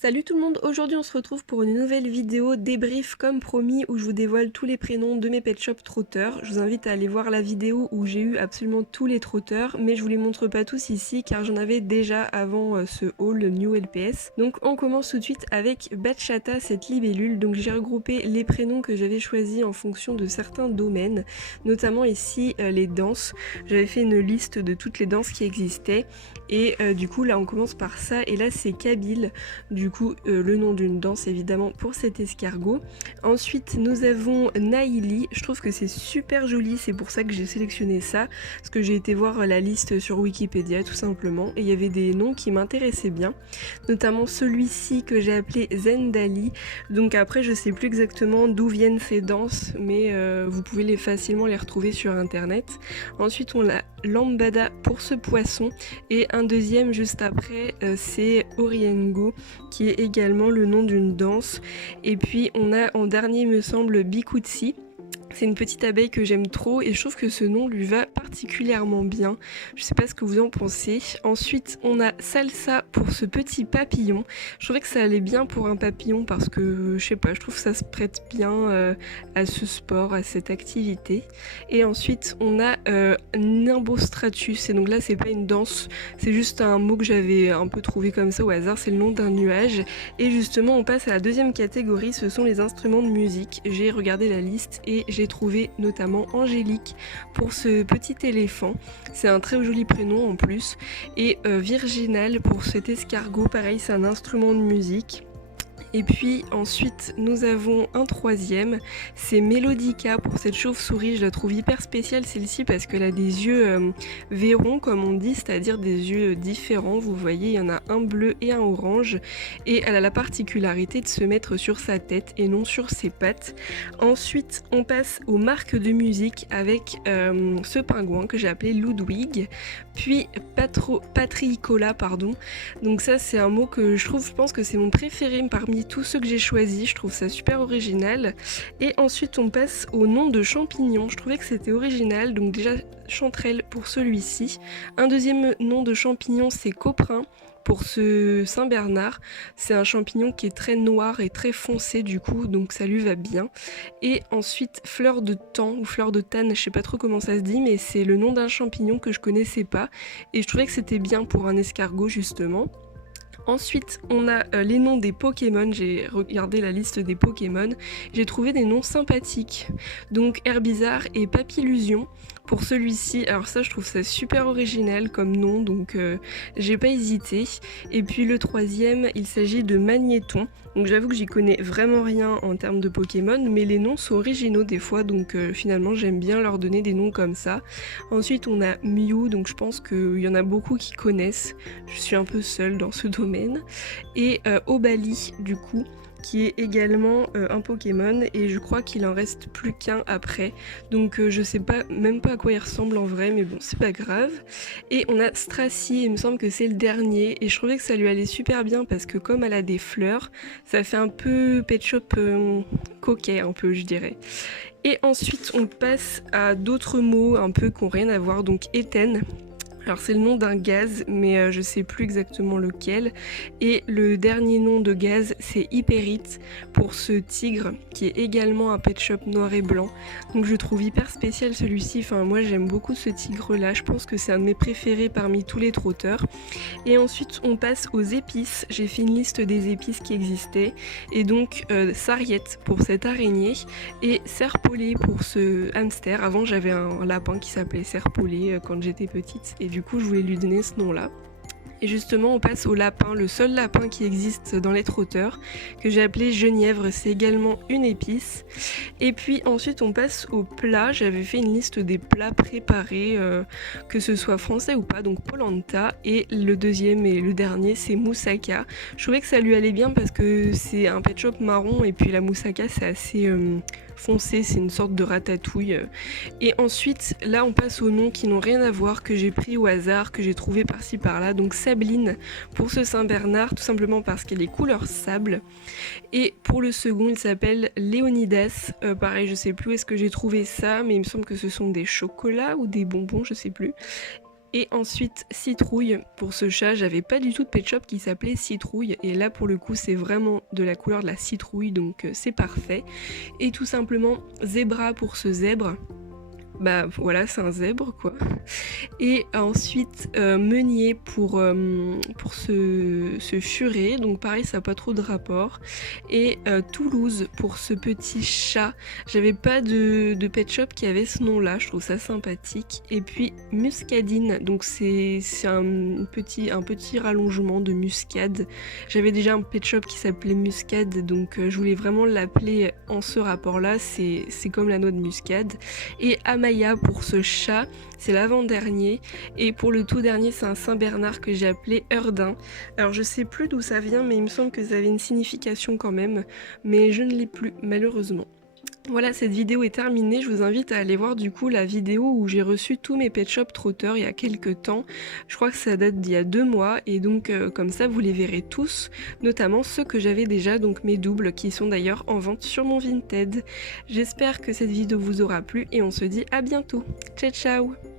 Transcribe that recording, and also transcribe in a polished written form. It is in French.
Salut tout le monde, aujourd'hui on se retrouve pour une nouvelle vidéo débrief comme promis où je vous dévoile tous les prénoms de mes pet shop trotteurs. Je vous invite à aller voir la vidéo où j'ai eu absolument tous les trotteurs, mais je vous les montre pas tous ici car j'en avais déjà avant ce haul New LPS. Donc on commence tout de suite avec Bachata, cette libellule. Donc j'ai regroupé les prénoms que j'avais choisis en fonction de certains domaines, notamment ici les danses. J'avais fait une liste de toutes les danses qui existaient et du coup là on commence par ça et là c'est Kabyle. Du coup, le nom d'une danse évidemment pour cet escargot. Ensuite, nous avons Naïli. Je trouve que c'est super joli, c'est pour ça que j'ai sélectionné ça, parce que j'ai été voir la liste sur Wikipédia tout simplement, et il y avait des noms qui m'intéressaient bien, notamment celui-ci que j'ai appelé Zendali. Donc après, je sais plus exactement d'où viennent ces danses, mais vous pouvez facilement les retrouver sur internet. Ensuite, on a Lambada pour ce poisson, et un deuxième juste après, c'est Oriengo, qui est également le nom d'une danse. Et puis on a en dernier, me semble, Bikutsi. C'est une petite abeille que j'aime trop et je trouve que ce nom lui va particulièrement bien. Je sais pas ce que vous en pensez. Ensuite, on a Salsa pour ce petit papillon. Je trouvais que ça allait bien pour un papillon parce que, je sais pas, je trouve que ça se prête bien à ce sport, à cette activité. Et ensuite, on a Nimbostratus. Et donc là, c'est pas une danse, c'est juste un mot que j'avais un peu trouvé comme ça au hasard. C'est le nom d'un nuage. Et justement, on passe à la deuxième catégorie, ce sont les instruments de musique. J'ai regardé la liste et j'ai trouvé notamment Angélique pour ce petit éléphant. C'est un très joli prénom en plus. Et Virginal pour cet escargot, pareil, c'est un instrument de musique. Et puis ensuite nous avons un troisième, c'est Mélodica pour cette chauve-souris. Je la trouve hyper spéciale celle-ci parce qu'elle a des yeux vairons comme on dit, c'est-à-dire des yeux différents. Vous voyez, il y en a un bleu et un orange et elle a la particularité de se mettre sur sa tête et non sur ses pattes. Ensuite on passe aux marques de musique avec ce pingouin que j'ai appelé Ludwig, puis Patricola pardon. Donc ça c'est un mot que je pense que c'est mon préféré parmi tous ceux que j'ai choisis, je trouve ça super original. Et ensuite on passe au nom de champignon, je trouvais que c'était original, donc déjà chanterelle pour celui-ci. Un deuxième nom de champignon c'est coprin pour ce Saint-Bernard, c'est un champignon qui est très noir et très foncé du coup, donc ça lui va bien. Et ensuite fleur de thym ou fleur de tanne, je sais pas trop comment ça se dit, mais c'est le nom d'un champignon que je connaissais pas et je trouvais que c'était bien pour un escargot justement. Ensuite, on a les noms des Pokémon. J'ai regardé la liste des Pokémon. J'ai trouvé des noms sympathiques. Donc Herbizarre et Papillusion pour celui-ci. Alors ça, je trouve ça super original comme nom, donc j'ai pas hésité. Et puis le troisième, il s'agit de Magnéton. Donc j'avoue que j'y connais vraiment rien en termes de Pokémon, mais les noms sont originaux des fois, donc finalement j'aime bien leur donner des noms comme ça. Ensuite, on a Mew, donc je pense qu'il y en a beaucoup qui connaissent. Je suis un peu seule dans ce domaine. Et Obali, du coup, qui est également un Pokémon, et je crois qu'il en reste plus qu'un après. Donc je sais pas, même pas à quoi il ressemble en vrai, mais bon, c'est pas grave. Et on a Stracy, il me semble que c'est le dernier, et je trouvais que ça lui allait super bien parce que comme elle a des fleurs, ça fait un peu pet shop coquet, un peu, je dirais. Et ensuite, on passe à d'autres mots un peu qui n'ont rien à voir, donc Éten. Alors c'est le nom d'un gaz, mais je sais plus exactement lequel. Et le dernier nom de gaz, c'est Hyperite pour ce tigre, qui est également un pet shop noir et blanc. Donc je trouve hyper spécial celui-ci. Enfin moi j'aime beaucoup ce tigre-là. Je pense que c'est un de mes préférés parmi tous les trotteurs. Et ensuite on passe aux épices. J'ai fait une liste des épices qui existaient. Et donc Sarriette pour cette araignée et Serpollet pour ce hamster. Avant j'avais un lapin qui s'appelait Serpollet quand j'étais petite. Et du coup je voulais lui donner ce nom-là. Et justement on passe au lapin, le seul lapin qui existe dans les trotteurs, que j'ai appelé genièvre, c'est également une épice. Et puis ensuite on passe au plat, j'avais fait une liste des plats préparés, que ce soit français ou pas, donc polenta, et le deuxième et le dernier c'est moussaka. Je trouvais que ça lui allait bien parce que c'est un pet shop marron et puis la moussaka c'est assez foncé, c'est une sorte de ratatouille. Et ensuite là on passe aux noms qui n'ont rien à voir, que j'ai pris au hasard, que j'ai trouvé par-ci par-là. Donc Sabline pour ce Saint-Bernard, tout simplement parce qu'elle est couleur sable. Et pour le second, il s'appelle Léonidas. Pareil, je sais plus où est-ce que j'ai trouvé ça, mais il me semble que ce sont des chocolats ou des bonbons, je sais plus. Et ensuite Citrouille, pour ce chat j'avais pas du tout de pet shop qui s'appelait Citrouille et là pour le coup c'est vraiment de la couleur de la citrouille donc c'est parfait. Et tout simplement Zebra pour ce zèbre. Bah voilà, c'est un zèbre quoi. Et ensuite Meunier pour ce furet, donc pareil ça n'a pas trop de rapport. Et Toulouse pour ce petit chat. J'avais pas de pet shop qui avait ce nom là, je trouve ça sympathique. Et puis Muscadine, donc c'est un petit rallongement de muscade. J'avais déjà un pet shop qui s'appelait Muscade, donc je voulais vraiment l'appeler en ce rapport là, c'est comme la noix de muscade. Et Amaya pour ce chat, c'est l'avant-dernier. Et pour le tout dernier, c'est un Saint-Bernard que j'ai appelé Urdin. Alors je sais plus d'où ça vient, mais il me semble que ça avait une signification quand même. Mais je ne l'ai plus, malheureusement. Voilà, cette vidéo est terminée. Je vous invite à aller voir du coup la vidéo où j'ai reçu tous mes pet shop trotteurs il y a quelques temps. Je crois que ça date d'il y a 2 mois et donc comme ça vous les verrez tous, notamment ceux que j'avais déjà, donc mes doubles qui sont d'ailleurs en vente sur mon Vinted. J'espère que cette vidéo vous aura plu et on se dit à bientôt. Ciao ciao!